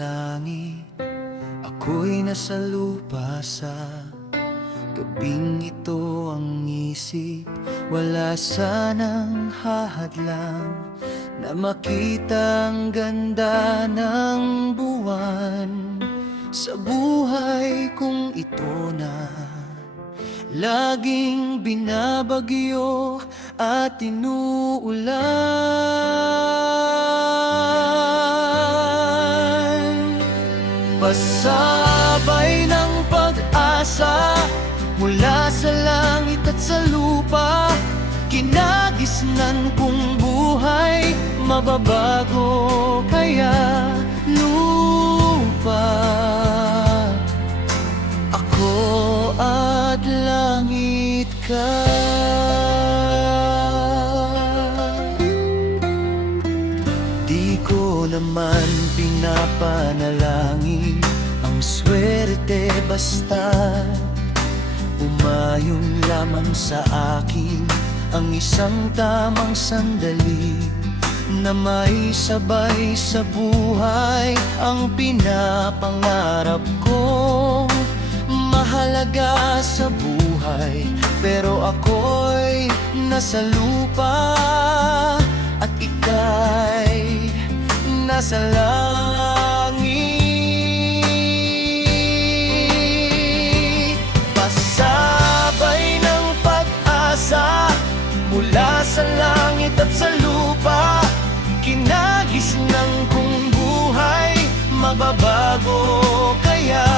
langit, ako'y nasa lupa sa gabing ito. Ang isip, wala sanang hahadlang na makita ang ganda ng buwan sa buhay kong ito na laging binabagyo at inuulan. Pasabay ng pag-asa mula sa langit at sa lupa, kinagisnan kong buhay, mababago kaya lupa. Ako at langit ka. Di ko naman pinapanalangin ang swerte, basta umayon lamang sa akin ang isang tamang sandali na may sabay sa buhay ang pinapangarap kong mahalaga sa buhay. Pero ako'y nasa lupa at ika'y nasa langit. Pasabay ng pag-asa mula sa langit at sa lupa, kinagisnan kong buhay, mababago kaya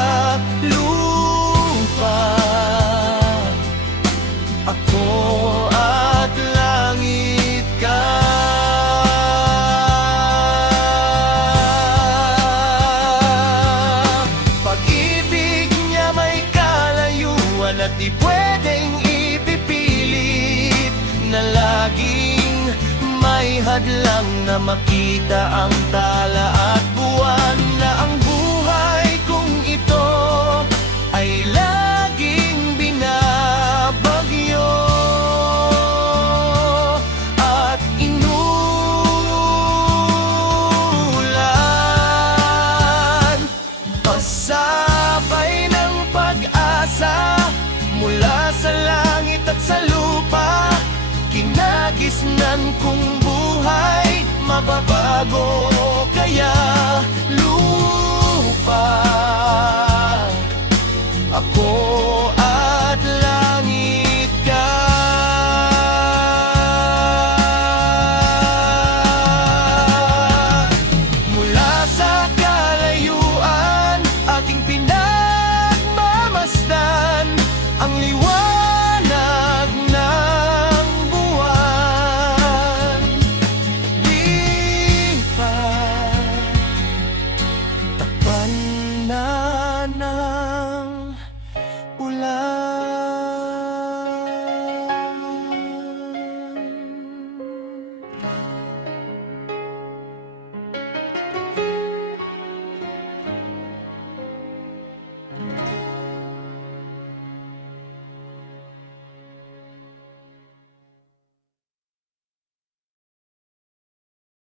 lupa. Ako at langit ka. Pag-ibig niya may kalayuan at di pwedeng ipipilit na laging may hadlang na makita ang tala at buwan, na ang buhay kong ito ay laging binabagyo at inulan. Pasabay ng pag-asa mula sa langit at sa lupa, kinagisnan kong buhay, mababago kaya lupa. Ako at langit ka. Mula sa